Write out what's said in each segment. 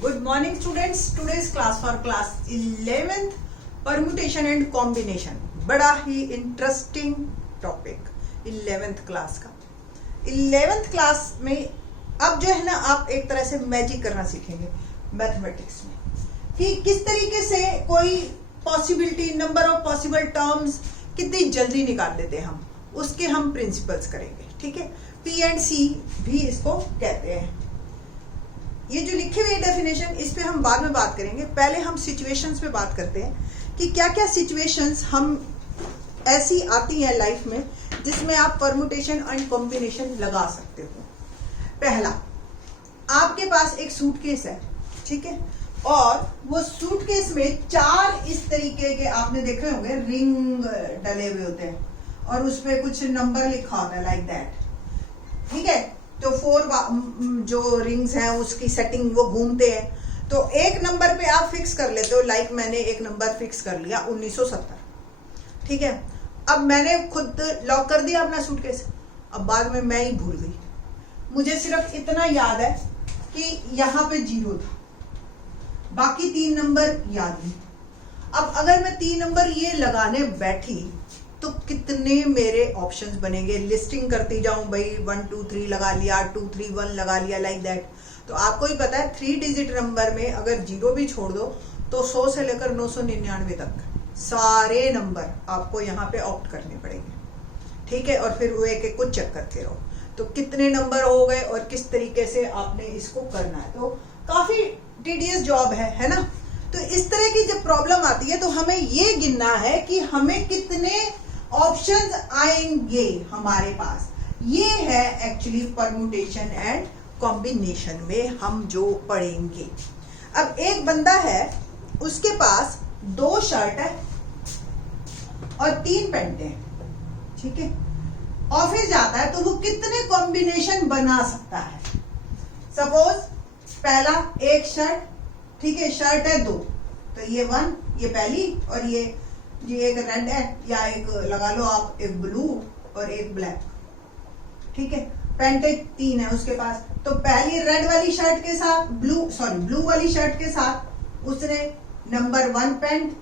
Good morning students. Today's class for class 11th permutation and combination. बड़ा ही interesting topic 11th class का। 11th class में अब जो है ना, आप एक तरह से मैजिक करना सीखेंगे मैथमेटिक्स में कि किस तरीके से कोई possibility, number of possible terms कितनी जल्दी निकाल देते हैं हम, उसके हम प्रिंसिपल्स करेंगे। ठीक है, पी एंड सी भी इसको कहते हैं। ये जो लिखी हुई डेफिनेशन, इस पे हम बाद में बात करेंगे। पहले हम सिचुएशंस पे बात करते हैं कि क्या क्या सिचुएशंस हम ऐसी आती हैं लाइफ में जिसमें आप परमुटेशन एंड कॉम्बिनेशन लगा सकते हो। पहला, आपके पास एक सूटकेस है, ठीक है, और वो सूटकेस में चार इस तरीके के आपने देखे होंगे रिंग डले हुए होते हैं और उस पर कुछ नंबर लिखा होता है लाइक दैट। ठीक है, तो 4 जो रिंग्स हैं उसकी सेटिंग वो घूमते हैं। तो एक नंबर पे आप फिक्स कर लेते हो, लाइक मैंने एक नंबर फिक्स कर लिया 1970। ठीक है, अब मैंने खुद लॉक कर दिया अपना सूटकेस। अब बाद में मैं ही भूल गई, मुझे सिर्फ इतना याद है कि यहाँ पे 0 था, बाकी 3 नंबर याद नहीं। अब अगर मैं 3 नंबर ये लगाने बैठी तो कितने मेरे ऑप्शंस बनेंगे। लिस्टिंग करती जाऊं, भाई 1 2 3 लगा लिया, 2 3 1 लगा लिया, लाइक दैट। तो आपको ही पता है 3 डिजिट नंबर में अगर 0 भी छोड़ दो तो 100 से लेकर 999 तक सारे नंबर आपको यहाँ पे ऑप्ट करने पड़ेंगे। ठीक है, और फिर वो एक एक को चेक करते रहो तो कितने नंबर हो गए और किस तरीके से आपने इसको करना है। तो काफी टीडियस जॉब है ना। तो इस तरह की जब प्रॉब्लम आती है तो हमें ये गिनना है कि हमें कितने ऑप्शंस आएंगे हमारे पास। ये है एक्चुअली परमुटेशन एंड कॉम्बिनेशन में हम जो पढ़ेंगे। अब एक बंदा है, उसके पास 2 शर्ट है और 3 पैंट है। ठीक है, ऑफिस जाता है तो वो कितने कॉम्बिनेशन बना सकता है। सपोज पहला एक शर्ट, ठीक है, शर्ट है 2, तो ये 1, ये पहली, और ये एक रेड है, या एक लगा लो आप एक ब्लू और एक ब्लैक। ठीक है, पैंट 3 है उसके पास, तो पहली रेड वाली शर्ट के साथ ब्लू वाली शर्ट के साथ उसने number 1 pant,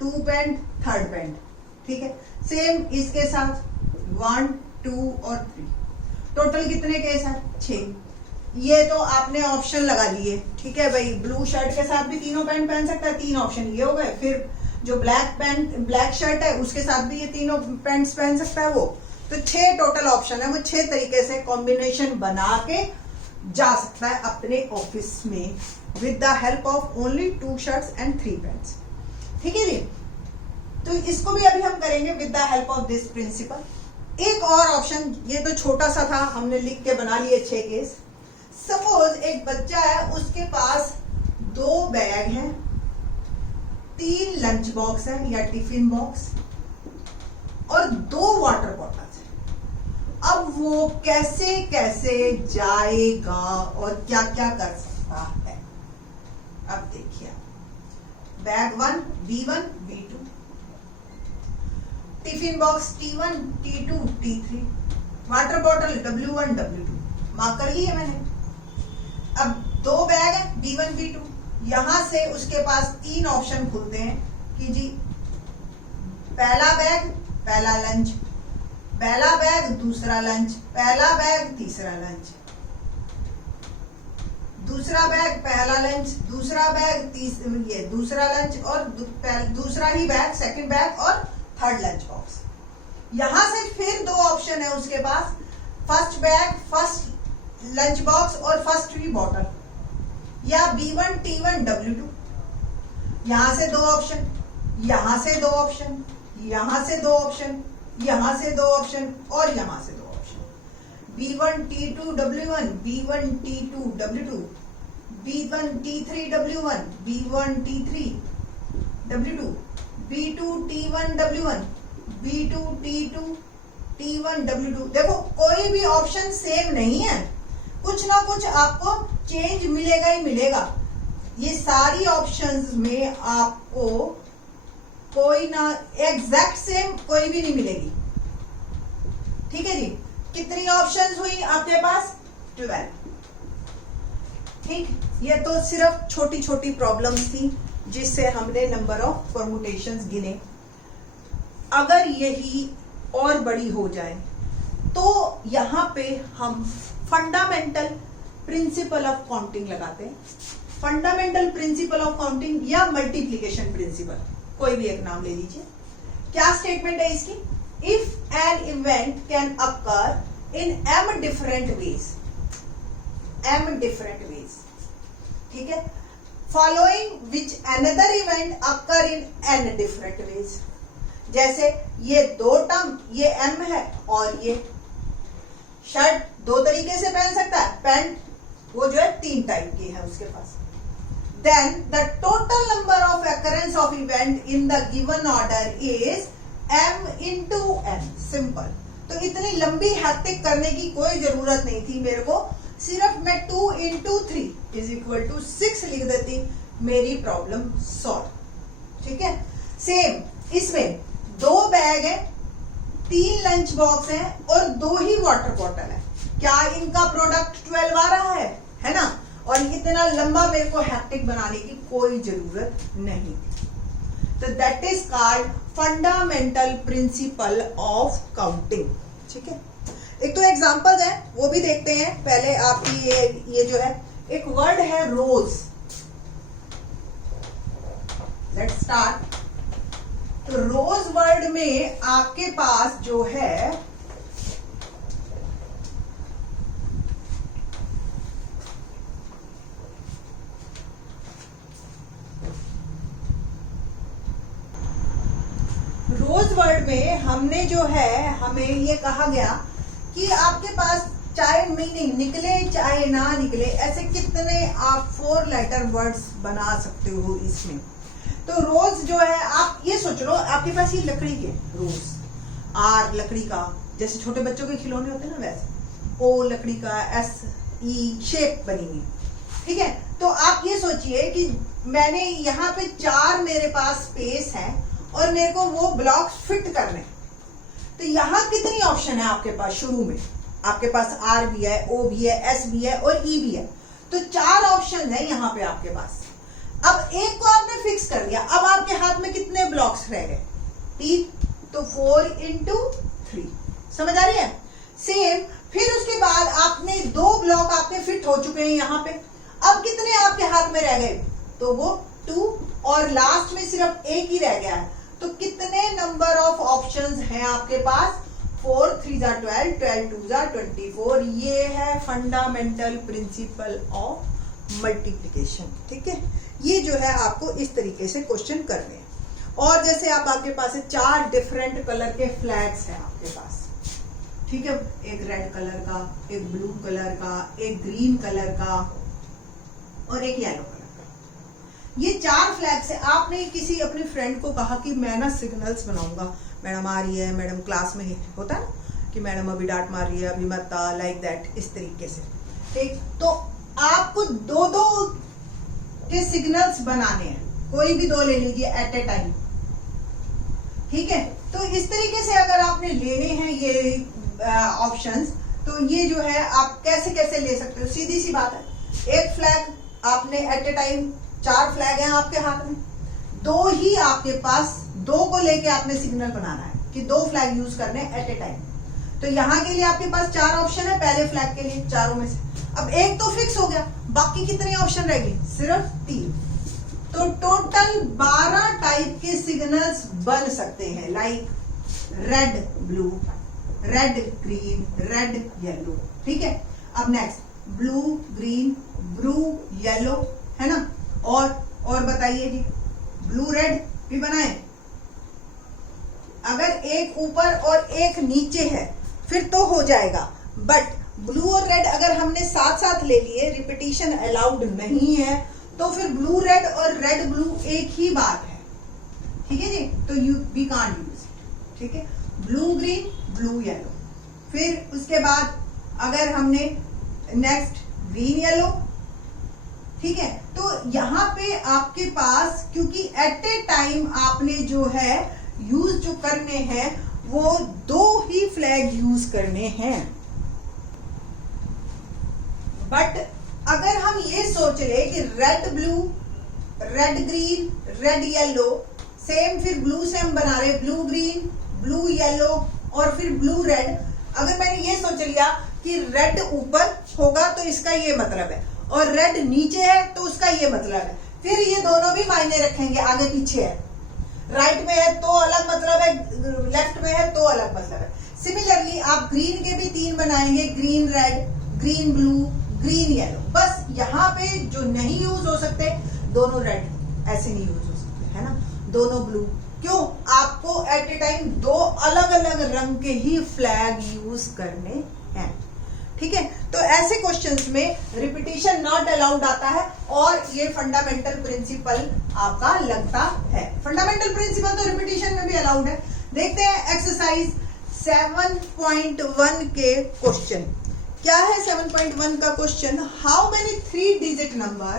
2 pant, 3rd pant. ठीक है, सेम इसके साथ 1 2 और 3। टोटल कितने केस है? 6। ये तो आपने ऑप्शन लगा लिए। ठीक है भाई, ब्लू शर्ट के साथ भी तीनों पैंट पहन सकता है, 3 ऑप्शन ये हो गए। फिर जो ब्लैक शर्ट है उसके साथ भी ये तीनों पैंट्स पहन सकता है वो। तो 6 टोटल ऑप्शन है, वो 6 तरीके से कॉम्बिनेशन बना के जा सकता है अपने ऑफिस में with the help of only 2 shirts and 3 pants. ठीक है जी, तो इसको भी अभी हम करेंगे with the help of this principle. एक और ऑप्शन, ये तो छोटा सा था, हमने लिख के बना लिए 6 केस। सपोज एक बच्चा है, उसके पास 2 बैग हैं, 3 लंच बॉक्स है या टिफिन बॉक्स और 2 वाटर बॉटल्स है। अब वो कैसे कैसे जाएगा और क्या क्या कर सकता है। अब देखिए, bag 1 B1 B2, tiffin box T1 T2 T3, water bottle W1 W2। Mark कर ली है मैंने। अब 2 बैग है B1 B2, यहां से उसके पास 3 ऑप्शन खुलते हैं कि जी पहला बैग पहला लंच, पहला बैग दूसरा लंच, पहला बैग तीसरा लंच, दूसरा बैग पहला लंच, दूसरा बैग ये दूसरा लंच, और दूसरा ही बैग सेकंड बैग और 3rd लंच बॉक्स। यहां से फिर 2 ऑप्शन है उसके पास, first bag, first lunch box और फर्स्ट ही बॉटल, या B1 T1 W2। यहां से 2 ऑप्शन, यहां से 2 ऑप्शन, यहां से 2 ऑप्शन, यहां से 2 ऑप्शन और यहां से 2 option. B1 T2 W1, B1 T2 W2, B1 T3 W1, B1 T3 W2, B2 T1 W1, B2 T2 T1 W2। देखो कोई भी ऑप्शन सेम नहीं है, कुछ ना कुछ आपको चेंज मिलेगा ही मिलेगा। ये सारी ऑप्शंस में आपको कोई ना एग्जैक्ट सेम कोई भी नहीं मिलेगी। ठीक है जी, कितनी ऑप्शंस हुई आपके पास? 12। ठीक, ये तो सिर्फ छोटी छोटी प्रॉब्लम्स थी जिससे हमने नंबर ऑफ परमुटेशंस गिने। अगर यही और बड़ी हो जाए तो यहाँ पे हम फंडामेंटल प्रिंसिपल ऑफ काउंटिंग लगाते हैं। फंडामेंटल प्रिंसिपल ऑफ काउंटिंग या मल्टीप्लीकेशन प्रिंसिपल, कोई भी एक नाम ले लीजिए। क्या स्टेटमेंट है इसकी? If an event can occur in m different ways, ठीक है, following which another event occur in n different ways. जैसे ये दो टर्म, ये m है और ये शर्ट दो तरीके से पहन सकता है, पैंट वो जो है 3 टाइप की है उसके पास। Then the total number of occurrence of event in the given order is m into n, simple. तो इतनी लंबी हैक्टिक करने की कोई जरूरत नहीं थी मेरे को, सिर्फ मैं 2 into 3 is equal to 6 लिख देती, मेरी प्रॉब्लम सॉल्व। ठीक है, सेम इसमें 2 बैग है, 3 लंच बॉक्स है और 2 ही वाटर बॉटल है। क्या इनका प्रोडक्ट 12 आ रहा है ना? और इतना लंबा मेरे को हैक्टिक बनाने की कोई जरूरत नहीं। तो that is called fundamental principle of counting. ठीक है, एक तो एग्जांपल्स है वो भी देखते हैं। पहले आपकी ये जो है एक वर्ड है रोज। Let's start. तो रोज वर्ड में आपके पास जो है रोज वर्ड में हमने जो है, हमें ये कहा गया कि आपके पास चाहे मीनिंग निकले चाहे ना निकले, ऐसे कितने आप 4 लेटर वर्ड्स बना सकते हो इसमें। तो रोज जो है, आप ये सोच लो आपके पास ये लकड़ी के रोज, आर लकड़ी का, जैसे छोटे बच्चों के खिलौने होते हैं ना वैसे, ओ लकड़ी का, एस ई शेप बनी हुई। ठीक है, तो आप ये सोचिए कि मैंने यहाँ पे 4 मेरे पास स्पेस है और मेरे को वो ब्लॉक्स फिट करने। तो यहाँ कितनी ऑप्शन है आपके पास? शुरू में आपके पास आर भी है, ओ भी है, एस भी है और ई भी है। तो 4 ऑप्शन है यहाँ पे आपके पास। अब एक को आपने फिक्स कर दिया, अब आपके हाथ में कितने ब्लॉक्स रह गए? 3, तो 4 into 3। समझ आ रही है? सेम, फिर उसके बाद आपने 2 ब्लॉक आपके फिट हो चुके हैं यहाँ पे। अब कितने आपके हाथ में रह गए? तो वो 2 और लास्ट में सिर्फ एक ही रह गया है। तो कितने नंबर ऑफ ऑप्शंस हैं आपके पास? 4 3 जा 12, 12 2 जा 24। ये है फंडामेंटल प्रिंसिपल ऑफ मल्टीप्लिकेशन। ठीक है, ये जो है आपको इस तरीके से क्वेश्चन करने हैं। और जैसे आपके पास 4 डिफरेंट कलर के फ्लैग्स हैं आपके पास। ठीक है, एक रेड कलर का, एक ब्लू कलर का, एक ग्रीन कलर का और एक येलो कलर। ये 4 फ्लैग्स है। आपने किसी अपने फ्रेंड को कहा कि मैं ना सिग्नल्स बनाऊंगा, मैडम आ रही है, मैडम क्लास में होता है ना कि मैडम अभी डांट मार रही है, अभी मत, लाइक दैट, इस तरीके से। ठीक, तो आपको 2-2 के सिग्नल्स बनाने हैं, कोई भी 2 ले लीजिए एट ए टाइम। ठीक है, तो इस तरीके से अगर आपने लेने हैं ये ऑप्शंस, तो ये जो है आप कैसे कैसे ले सकते हो? सीधी सी बात है, एक फ्लैग आपने एट ए टाइम, 4 फ्लैग हैं आपके हाथ में, 2 ही आपके पास, 2 को लेके आपने सिग्नल बनाना है कि 2 फ्लैग यूज करने एट ए टाइम। तो यहाँ के लिए आपके पास 4 ऑप्शन है पहले फ्लैग के लिए, चारों में से। अब एक तो फिक्स हो गया, बाकी कितने ऑप्शन रह गए? सिर्फ 3। तो टोटल 12 टाइप के सिग्नल्स बन सकते हैं, like red blue, red green, red yellow. ठीक है, अब next blue green blue yellow, है ना? और बताइए जी, ब्लू रेड भी बनाए? अगर एक ऊपर और एक नीचे है फिर तो हो जाएगा, बट ब्लू और रेड अगर हमने साथ साथ ले लिए, रिपीटिशन अलाउड नहीं है, तो फिर ब्लू रेड और रेड ब्लू एक ही बात है। ठीक है जी, तो वी कांट यूज इट। ठीक है, ब्लू ग्रीन ब्लू येलो। फिर उसके बाद अगर हमने नेक्स्ट ग्रीन येलो। ठीक है, तो यहाँ पे आपके पास, क्योंकि एट ए टाइम आपने जो है यूज जो करने हैं वो 2 ही फ्लैग यूज करने हैं। बट अगर हम ये सोच ले कि red blue, red green, red yellow, same फिर ब्लू से हम बना रहे ब्लू ग्रीन, ब्लू येलो और फिर ब्लू रेड, अगर मैंने ये सोच लिया कि रेड ऊपर होगा तो इसका ये मतलब है और रेड नीचे है तो उसका ये मतलब है, फिर ये दोनों भी मायने रखेंगे, आगे पीछे है, राइट में है तो अलग मतलब है, लेफ्ट में है तो अलग मतलब है। सिमिलरली आप ग्रीन के भी 3 बनाएंगे, green red, green blue, green yellow. बस यहाँ पे जो नहीं यूज हो सकते, दोनों रेड ऐसे नहीं यूज हो सकते, है ना, दोनों ब्लू। क्यों? आपको एट ए टाइम 2 अलग अलग रंग के ही फ्लैग यूज करने हैं, ठीक है। तो ऐसे क्वेश्चंस में रिपीटिशन नॉट अलाउड आता है और ये फंडामेंटल प्रिंसिपल आपका लगता है। फंडामेंटल प्रिंसिपल तो रिपीटिशन में भी अलाउड है। देखते हैं एक्सरसाइज 7.1 के क्वेश्चन। क्या है 7.1 का question? How many 3 digit number,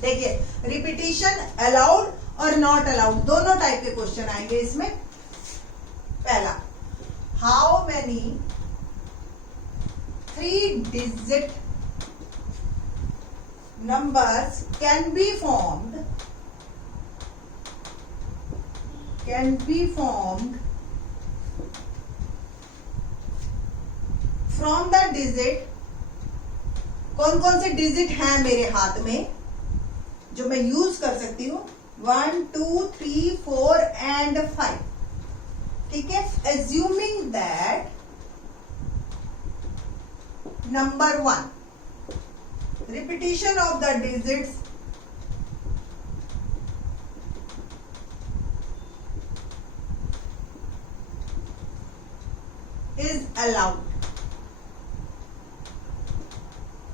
देखिए रिपीटिशन अलाउड और नॉट अलाउड दोनों टाइप के क्वेश्चन आएंगे इसमें। पहला, how many 3 digit numbers can be formed from the digit, कौन कौन से डिजिट हैं मेरे हाथ में जो मैं यूज कर सकती हूँ, 1 2 3 4 and 5, ठीक है। assuming that number 1, repetition of the digits is allowed.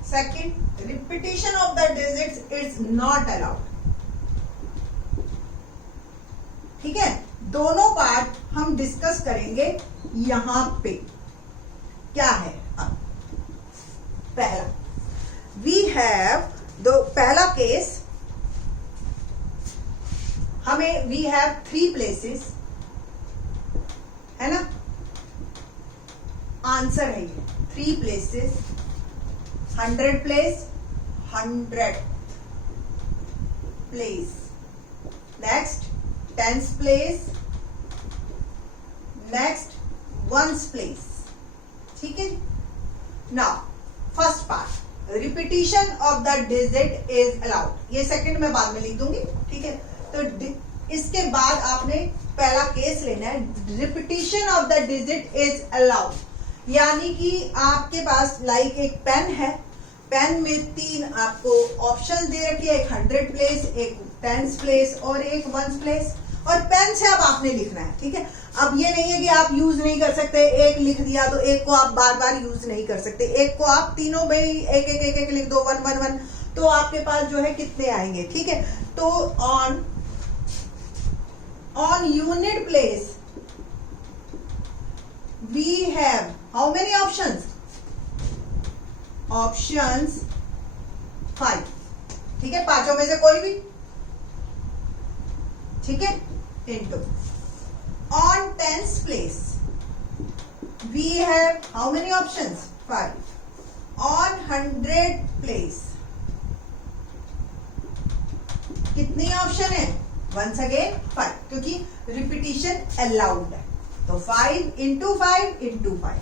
Second, repetition of the digits is not allowed. ठीक है, दोनों पार्ट हम डिस्कस करेंगे यहां पे। क्या है? पहला, वी हैव पहला केस, हमें वी हैव 3 प्लेसेस, है ना, आंसर है ये 3 places, 100 place, 100 place, next 10th place, next 1st place, ठीक है। Now first part, repetition of the digit is allowed, ये सेकंड में बाद में लिख दूंगी, ठीक है। तो इसके बाद आपने पहला केस लेना है, repetition of the digit is allowed, यानी कि आपके पास लाइक एक पेन है, पेन में 3 आपको ऑप्शन दे रखी है, एक 100 प्लेस, एक 10th प्लेस और एक 1st प्लेस, और पेन से अब आपने लिखना है, ठीक है। अब ये नहीं है कि आप यूज नहीं कर सकते, एक लिख दिया तो एक को आप बार बार यूज नहीं कर सकते, एक को आप तीनों में ही एक लिख दो, 1 1 1, तो आपके पास जो है कितने आएंगे, ठीक है। तो on unit place we have how many options? Options 5, ठीक है, 5 में से कोई भी, ठीक है, into on 10th place we have how many options? 5. on 100 place कितनी ऑप्शन है? once again 5, क्योंकि रिपीटिशन अलाउड है, तो 5 into 5 into 5,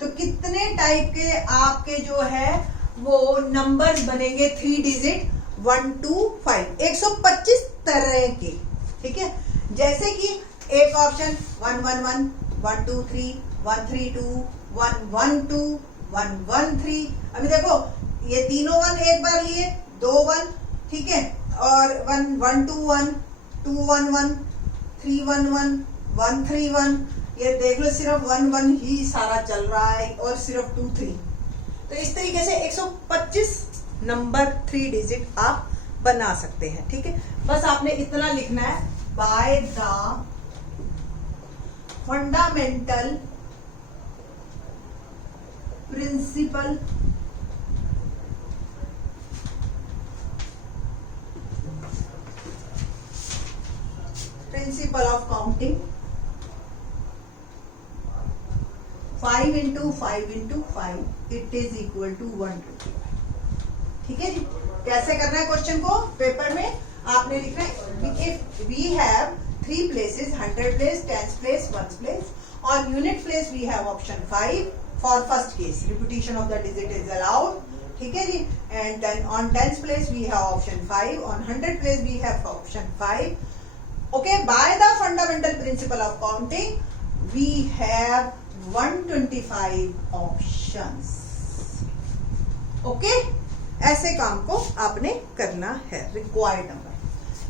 तो कितने टाइप के आपके जो है वो नंबर्स बनेंगे 3 डिजिट 1 to 5, 125 तरह के, ठीक है। जैसे कि एक ऑप्शन 1 1 1 1 2 3 1 3 2 1 1 2 1 1 3, अभी देखो ये तीनों 1 एक बार लिए, 2 1, ठीक है, और 1 1 2 1 2 1 1 3 1 1 1 3 1, ये देख लो सिर्फ 1 1 ही सारा चल रहा है और सिर्फ 2 3, तो इस तरीके से 125 नंबर 3 डिजिट आप बना सकते हैं, ठीक है। बस आपने इतना लिखना है, by the fundamental principle of counting, 5 into 5 into 5 it is equal to 125, ठीक है जी। कैसे करना है क्वेश्चन को? पेपर में आपने लिखना है if we have 3 places, 100 place, 10 place, 1 place. On unit place we have option 5 for first case. Repetition of the digit is allowed. ठीक है जी। And then on 10th place we have option 5. On 100 place we have option 5. Okay, by the fundamental principle of counting, we have 125 options. Okay, ऐसे काम को आपने करना है। Required number.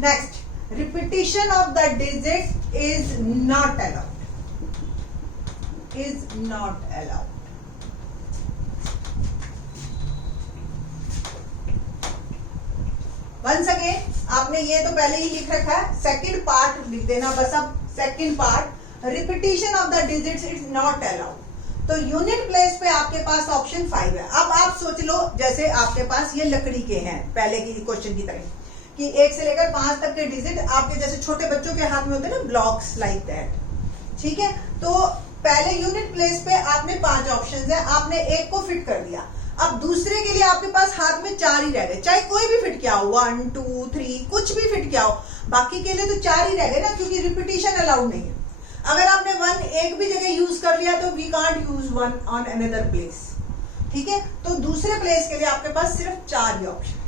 Next, repetition of the digits is not allowed. Is not allowed. Once again, आपने ये तो पहले ही लिख रखा है, सेकंड पार्ट लिख देना बस। अब second part, repetition of the digits is not allowed. तो यूनिट प्लेस पे आपके पास ऑप्शन 5 है। अब आप सोच लो, जैसे आपके पास ये लकड़ी के हैं पहले की क्वेश्चन की तरह, कि 1 से लेकर 5 तक के डिजिट आपके जैसे छोटे बच्चों के हाथ में होते हैं ना, ब्लॉक्स लाइक दैट। ठीक है, तो पहले यूनिट प्लेस पे आपने 5 ऑप्शन है, आपने एक को फिट कर दिया। अब दूसरे के लिए आपके पास हाथ में 4 ही रह गए, चाहे कोई भी फिट किया हो, 1 2 3 कुछ भी फिट किया हो, बाकी के लिए तो 4 ही रह गए ना, क्योंकि रिपीटिशन अलाउड नहीं है। अगर आपने 1 एक भी जगह यूज कर लिया तो we can't use 1 on another place. ठीक है, तो दूसरे प्लेस के लिए आपके पास सिर्फ 4 ही ऑप्शन है।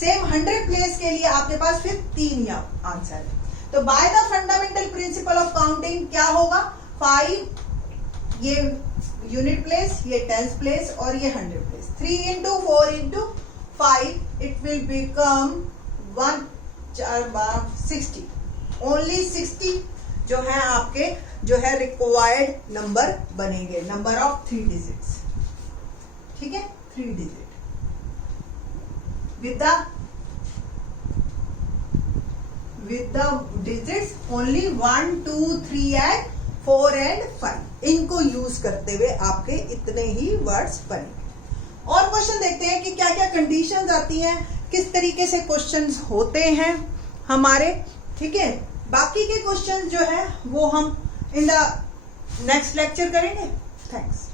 सेम 100 प्लेस के लिए आपके पास फिर 3 ही आंसर है। तो by the fundamental principle of counting क्या होगा? 5 ये यूनिट प्लेस, ये 10th प्लेस और ये 100 place. 3 into 4 into 5 it will become 1 4 12 60। Only 60 जो है आपके जो है रिक्वायर्ड नंबर बनेंगे, नंबर ऑफ 3 डिजिट्स। ठीक है, 3 digit with the digits only 1 2 3 and 4 and 5 इनको यूज करते हुए आपके इतने ही वर्ड्स बनेंगे। और क्वेश्चन देखते हैं कि क्या क्या कंडीशंस आती हैं, किस तरीके से क्वेश्चंस होते हैं हमारे। ठीक है, बाकी के क्वेश्चन जो है वो हम इन द नेक्स्ट लेक्चर करेंगे। थैंक्स।